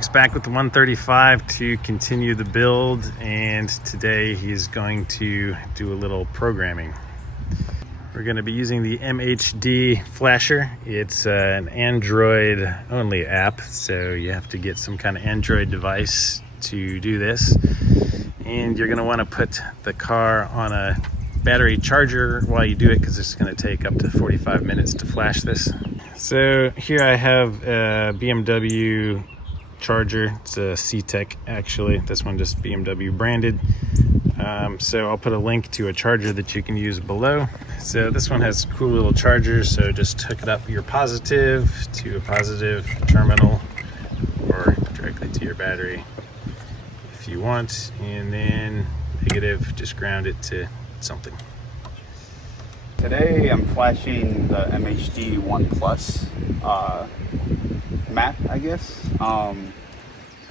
Mark's back with the 135 to continue the build, and today he's going to do a little programming. We're going to be using the MHD Flasher. It's an Android only app, so you have to get some kind of Android device to do this. And you're going to want to put the car on a battery charger while you do it, because it's going to take up to 45 minutes to flash this. So here I have a BMW Charger. It's a C-Tech actually. This one just BMW branded. So I'll put a link to a charger that you can use below. So this one has cool little chargers, so just hook it up your positive to a positive terminal or directly to your battery if you want, and then negative, just ground it to something. Today I'm flashing the MHD 1 Plus map, I guess.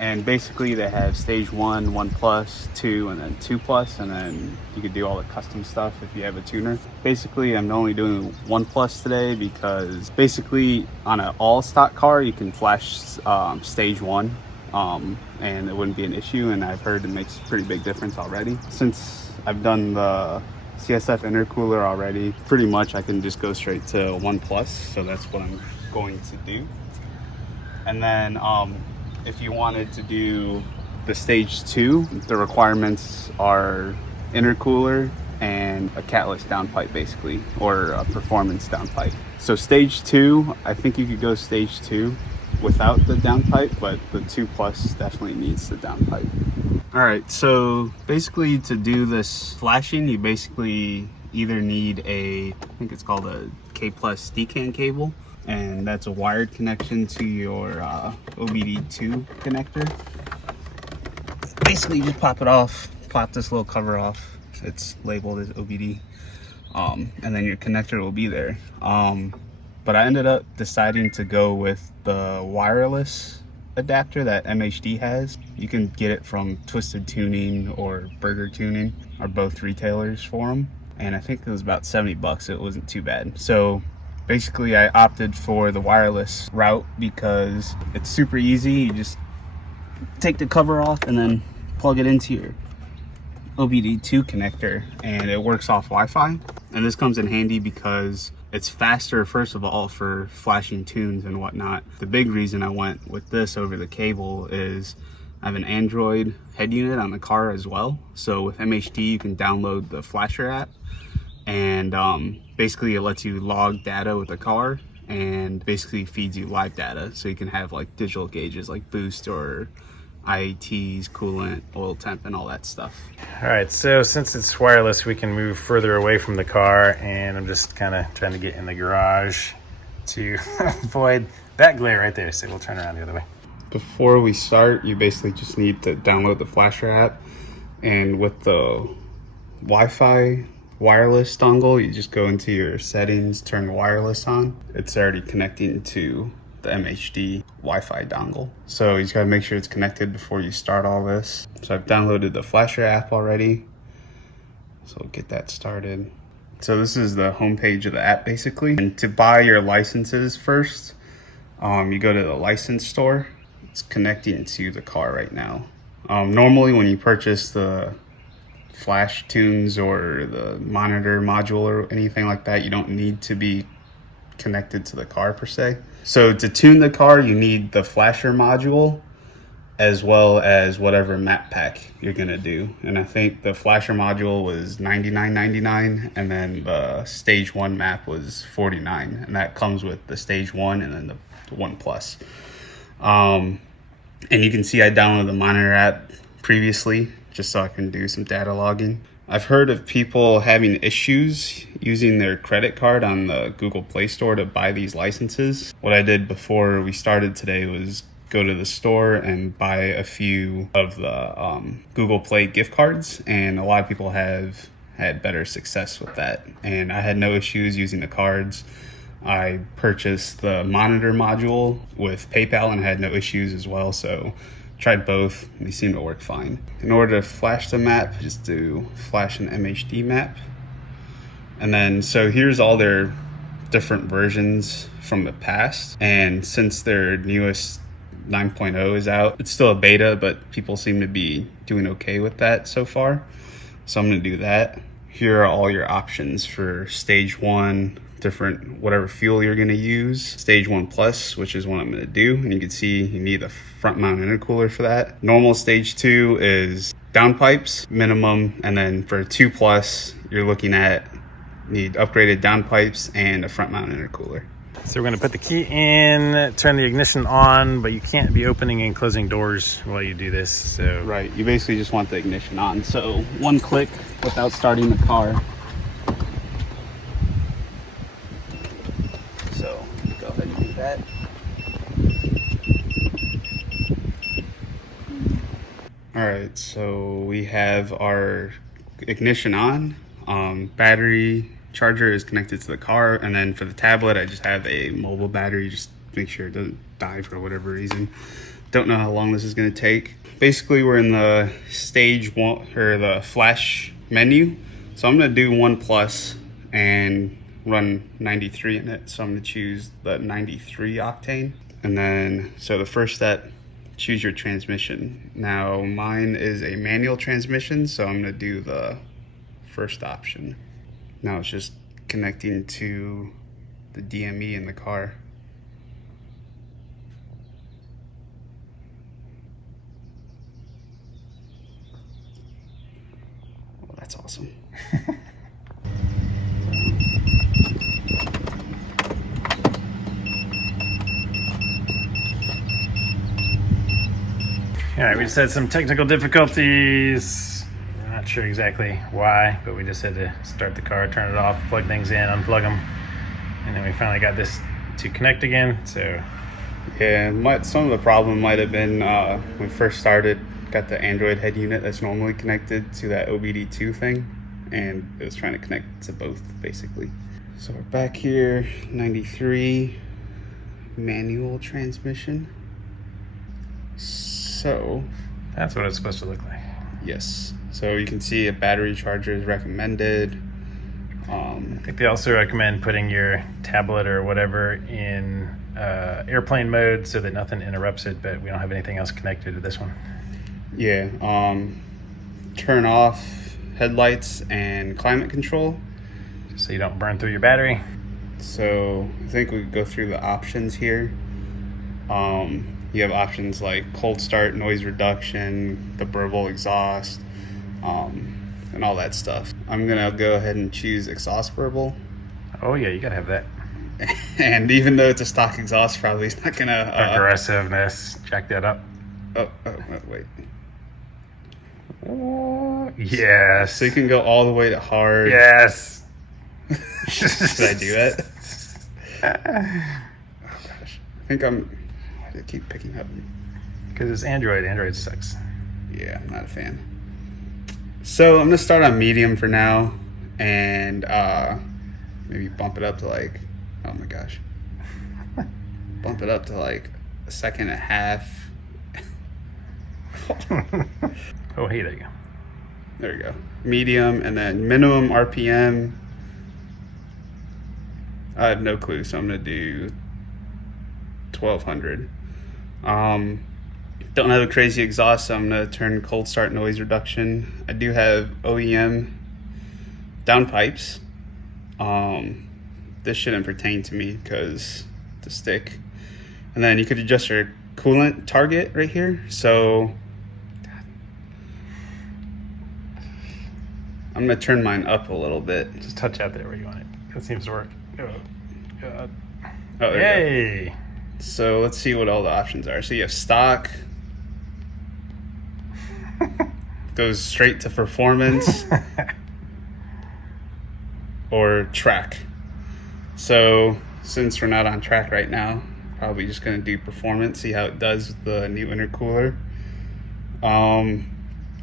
And basically they have stage 1, 1 Plus, 2, and then 2 Plus, and then you could do all the custom stuff if you have a tuner. Basically I'm only doing 1 Plus today because basically on an all stock car you can flash stage 1 and it wouldn't be an issue, and I've heard it makes a pretty big difference already. Since I've done the CSF intercooler already, pretty much I can just go straight to 1 Plus, so that's what I'm going to do. And then if you wanted to do the stage 2, the requirements are intercooler and a catless downpipe basically, or a performance downpipe. So stage 2, I think you could go stage 2 without the downpipe, but the 2 Plus definitely needs the downpipe. All right, so basically to do this flashing, you basically either need I think it's called a K plus DCAN cable, and that's a wired connection to your OBD2 connector. Basically you just pop it off, pop this little cover off, it's labeled as OBD, and then your connector will be there. But I ended up deciding to go with the wireless adapter that MHD has. You can get it from Twisted Tuning or Burger Tuning, are both retailers for them, and I think it was about 70 bucks. It wasn't too bad. So basically I opted for the wireless route because it's super easy. You just take the cover off and then plug it into your OBD2 connector, and it works off Wi-Fi. And this comes in handy because it's faster, first of all, for flashing tunes and whatnot. The big reason I went with this over the cable is I have an Android head unit on the car as well. So with MHD you can download the Flasher app, and basically it lets you log data with the car and basically feeds you live data. So you can have like digital gauges like boost or IATs, coolant, oil temp, and all that stuff. All right, so since it's wireless, we can move further away from the car, and I'm just kind of trying to get in the garage to avoid that glare right there. So we'll turn around the other way. Before we start, you basically just need to download the Flasher app, and with the Wi-Fi wireless dongle, you just go into your settings, turn wireless on. It's already connecting to the MHD Wi-Fi dongle, so you just gotta make sure it's connected before you start all this. So I've downloaded the Flasher app already, so we'll get that started. So this is the homepage of the app basically, and to buy your licenses first, you go to the license store. It's connecting to the car right now. Normally when you purchase the flash tunes or the monitor module or anything like that, you don't need to be connected to the car per se. So to tune the car, you need the Flasher module as well as whatever map pack you're gonna do. And I think the Flasher module was $99.99, and then the stage 1 map was $49, and that comes with the stage 1 and then the 1 Plus. And you can see I downloaded the monitor app previously just so I can do some data logging. I've heard of people having issues using their credit card on the Google Play Store to buy these licenses. What I did before we started today was go to the store and buy a few of the Google Play gift cards, and a lot of people have had better success with that. And I had no issues using the cards. I purchased the monitor module with PayPal and had no issues as well, so tried both and they seem to work fine. In order to flash the map, just do flash an MHD map. And then, so here's all their different versions from the past. And since their newest 9.0 is out. It's still a beta, but people seem to be doing okay with that so far. So I'm gonna do that. Here are all your options for stage 1, different whatever fuel you're gonna use. Stage 1 plus, which is what I'm gonna do. And you can see you need a front mount intercooler for that. Normal stage 2 is downpipes minimum. And then for 2 plus, you're looking at need upgraded downpipes and a front mount intercooler. So we're gonna put the key in, turn the ignition on, but you can't be opening and closing doors while you do this, so. Right, you basically just want the ignition on. So 1 click without starting the car. So go ahead and do that. All right, so we have our ignition on. Battery charger is connected to the car, and then for the tablet I just have a mobile battery, just to make sure it doesn't die for whatever reason. Don't know how long this is going to take. Basically we're in the stage 1 or the flash menu, so I'm going to do 1 plus and run 93 in it. So I'm going to choose the 93 octane, and then so the first step, choose your transmission. Now mine is a manual transmission, so I'm going to do the first option. Now it's just connecting to the DME in the car. Well, that's awesome. All right, we just had some technical difficulties. We're not sure exactly why, but we just had to start the car, turn it off, plug things in, unplug them, and then we finally got this to connect again. So yeah, some of the problem might have been when we first started, got the Android head unit that's normally connected to that OBD2 thing, and it was trying to connect to both basically. So we're back here, 93 manual transmission. So that's what it's supposed to look like. Yes. So you can see a battery charger is recommended. I think they also recommend putting your tablet or whatever in airplane mode so that nothing interrupts it, but we don't have anything else connected to this one. Yeah. Turn off headlights and climate control, so you don't burn through your battery. So I think we could go through the options here. You have options like cold start, noise reduction, the burble exhaust, and all that stuff. I'm gonna go ahead and choose exhaust burble. Oh yeah, you gotta have that. And even though it's a stock exhaust, probably it's not gonna... aggressiveness, jack that up. Oh, wait. Oh, yes. So you can go all the way to hard. Yes. Did I do that? Oh gosh. I think why do I keep picking up? Because it's Android. Android sucks. Yeah, I'm not a fan. So I'm gonna start on medium for now, and maybe bump it up to like, oh my gosh, bump it up to like 1.5 seconds. Oh, hey, there you go. There we go. Medium, and then minimum RPM. I have no clue, so I'm gonna do 1200. Don't have a crazy exhaust, so I'm gonna turn cold start noise reduction. I do have OEM downpipes. This shouldn't pertain to me because the stick. And then you could adjust your coolant target right here. So I'm gonna turn mine up a little bit. Just touch out there where you want it. That seems to work. Oh, God. Oh, yay! Go. So let's see what all the options are. So you have stock. Goes straight to performance. Or track. So since we're not on track right now, probably just gonna do performance, see how it does with the new intercooler.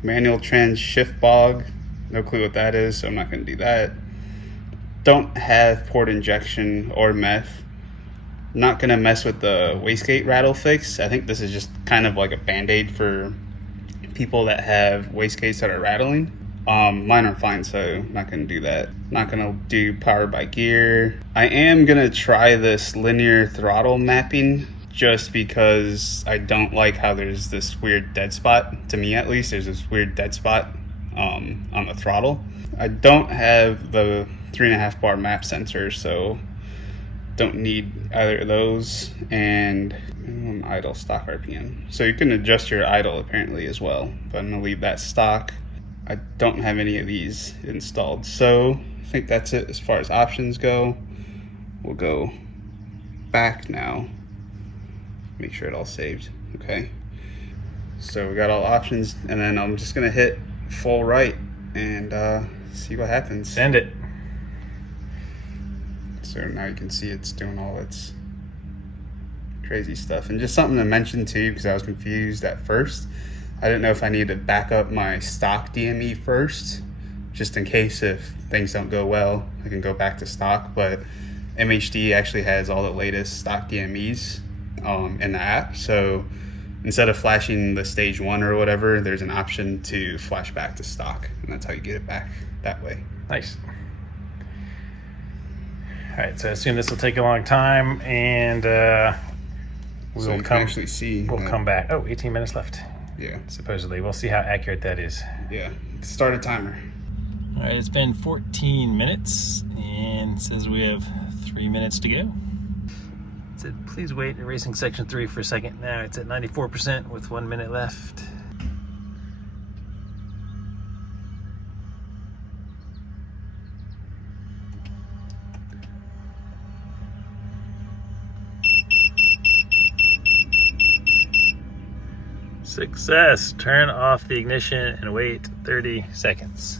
Manual trans shift bog, no clue what that is, so I'm not gonna do that. Don't have port injection or meth. Not gonna mess with the wastegate rattle fix. I think this is just kind of like a band-aid for people that have wastegates that are rattling. Mine are fine, so I'm not gonna do that. Not gonna do power by gear. I am gonna try this linear throttle mapping just because I don't like how there's this weird dead spot. To me, at least, there's this weird dead spot on the throttle. I don't have the 3.5 bar map sensor, so don't need either of those. And idle stock RPM. So you can adjust your idle apparently as well, but I'm gonna leave that stock. I don't have any of these installed, so I think that's it as far as options go. We'll go back now. Make sure it all saved. Okay. So we got all options, and then I'm just gonna hit full right and see what happens. Send it. So now you can see it's doing all its crazy stuff. And just something to mention too, because I was confused at first. I didn't know if I needed to back up my stock DME first, just in case if things don't go well, I can go back to stock. But MHD actually has all the latest stock DMEs in the app. So instead of flashing the stage 1 or whatever, there's an option to flash back to stock, and that's how you get it back that way. Nice. All right, so I assume this will take a long time, and So you can actually see. We'll come back. Oh, 18 minutes left. Yeah. Supposedly. We'll see how accurate that is. Yeah. Start a timer. All right, it's been 14 minutes, and it says we have 3 minutes to go. It said, please wait in racing section 3 for a second. Now it's at 94% with 1 minute left. Success. Turn off the ignition and wait 30 seconds.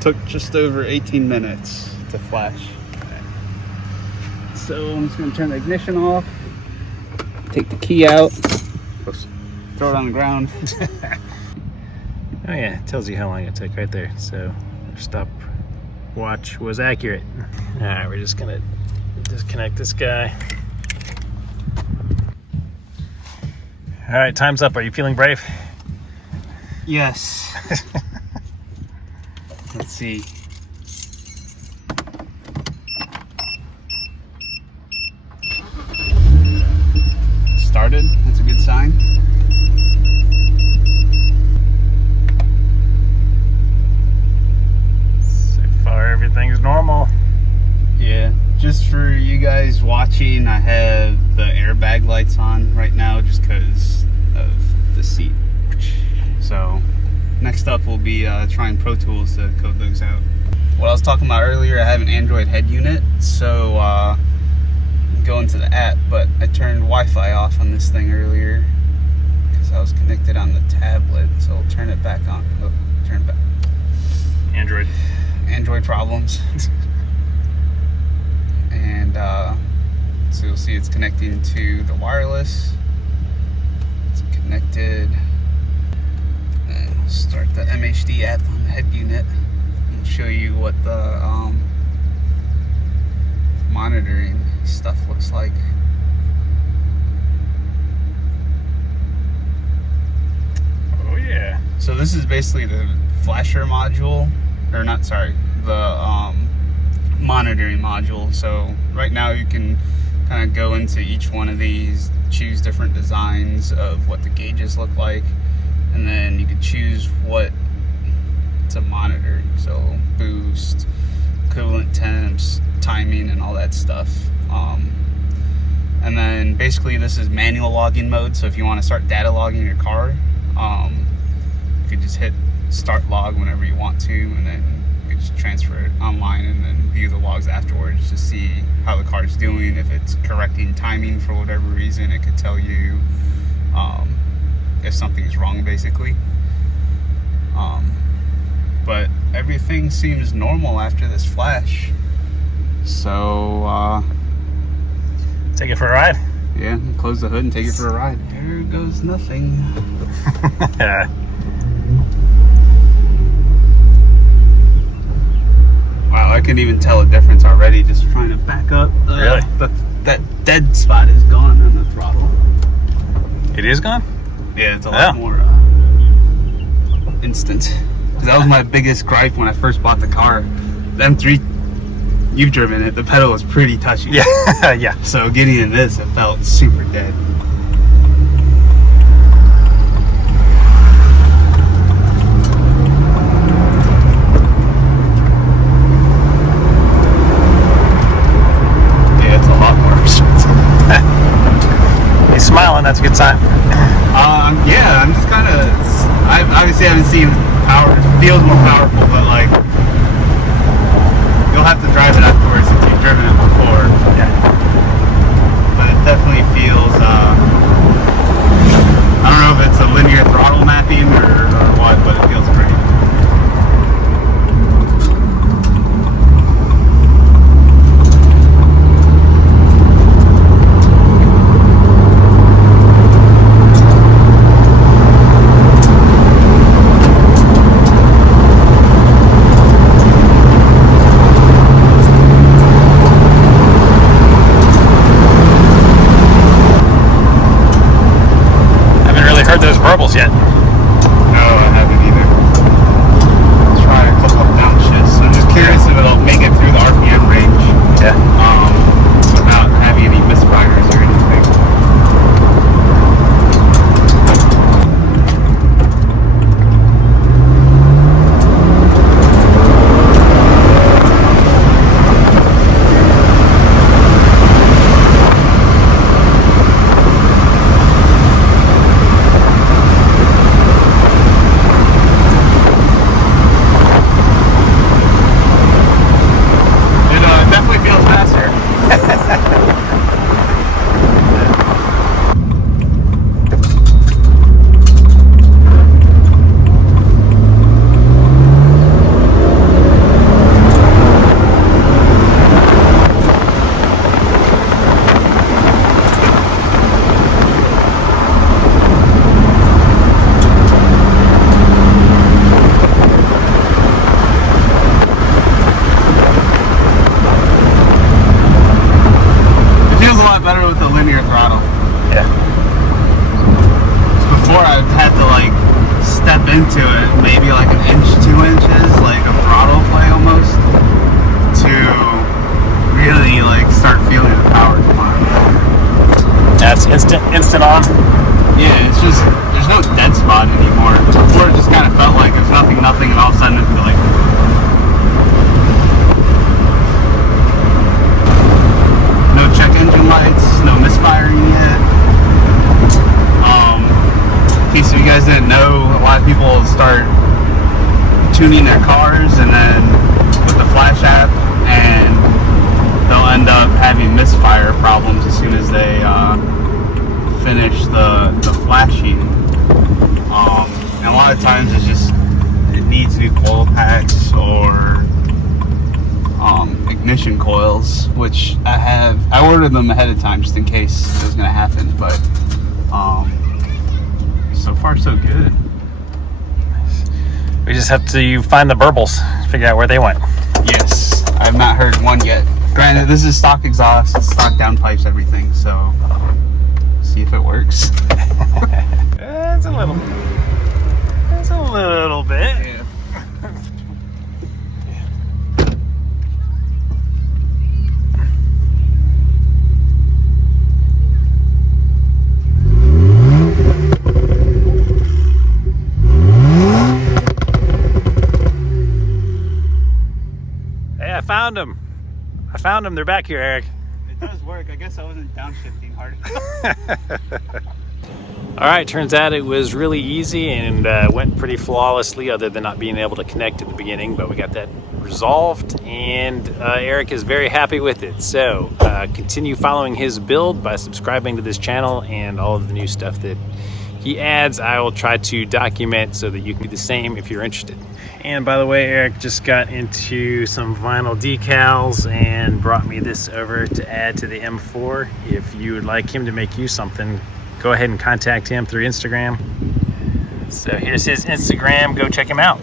Took just over 18 minutes to flash. So I'm just gonna turn the ignition off, take the key out, throw it on the ground. Oh yeah, it tells you how long it took right there. So our stop watch was accurate. All right, we're just gonna disconnect this guy. All right, time's up. Are you feeling brave? Yes. Let's see. Started. That's a good sign. So far, everything's normal. Yeah. Just for you guys watching, I have the airbag lights on right now just because of the seat. So next up will be trying Pro Tools to code those out. What I was talking about earlier, I have an Android head unit, so go into the app, but I turned Wi-Fi off on this thing earlier because I was connected on the tablet, so I'll turn it back on. Oh, turn it back. Android problems. And so you'll see it's connecting to the wireless. It's connected. And we'll start the MHD app on the head unit and show you what the monitoring stuff looks like. Oh yeah. So this is basically the flasher module, or not, sorry, the monitoring module. So right now you can kind of go into each one of these, choose different designs of what the gauges look like, and then you can choose what to monitor. So boost, equivalent temps, timing, and all that stuff. And then basically this is manual logging mode. So if you want to start data logging your car, you could just hit start log whenever you want to, and then you just transfer it online and then view the logs afterwards to see how the car is doing. If it's correcting timing for whatever reason, it could tell you if something's wrong, basically. But everything seems normal after this flash. So Take it for a ride. yeah, close the hood and take it for a ride. There goes nothing. Yeah. Wow, I can even tell a difference already just trying to back up. Really? That dead spot is gone on the throttle. It is gone? Yeah, it's a lot more instant. 'Cause that was my biggest gripe when I first bought the car. The you've driven it, the pedal is pretty touchy. Yeah, yeah. So getting in this, it felt super dead. Yeah, it's a lot more responsive. He's smiling, that's a good sign. Yeah, I'm just kind of, I obviously haven't seen power, it feels more powerful, but like, you'll have to drive it afterwards since you've driven it before. Yeah. But it definitely feels, I don't know if it's a linear throttle mapping or what, but it feels great. Those burbles yet. No, I haven't either. Try a couple of downshifts. I'm just curious if it'll make it through the RPM range. Yeah. Without having any misfires or anything. Better with the linear throttle. Yeah. Before I had to like step into it, maybe like an inch, 2 inches, like a throttle play almost, to really like start feeling the power come on. That's instant on. Yeah, it's just there's no dead spot anymore. Before it just kind of felt like it was nothing, and all of a sudden it'd be like. No check engine lights, no misfiring yet. In case you guys didn't know, a lot of people start tuning their cars and then with the Flash app, and they'll end up having misfire problems as soon as they finish the flashing. And a lot of times it's just it needs new coil packs or ignition coils, which I ordered them ahead of time just in case it was going to happen, but so far so good. We just have to find the burbles, figure out where they went. Yes, I have not heard one yet. Granted, this is stock exhaust, stock downpipes, everything, so see if it works. It's a little bit. Yeah. I found them. They're back here, Eric. It does work. I guess I wasn't downshifting hard enough. All right, turns out it was really easy and went pretty flawlessly, other than not being able to connect at the beginning, but we got that resolved, and Eric is very happy with it. So continue following his build by subscribing to this channel, and all of the new stuff that he adds I will try to document so that you can do the same if you're interested. And by the way, Eric just got into some vinyl decals and brought me this over to add to the M4. If you would like him to make you something, go ahead and contact him through Instagram. So here's his Instagram, go check him out.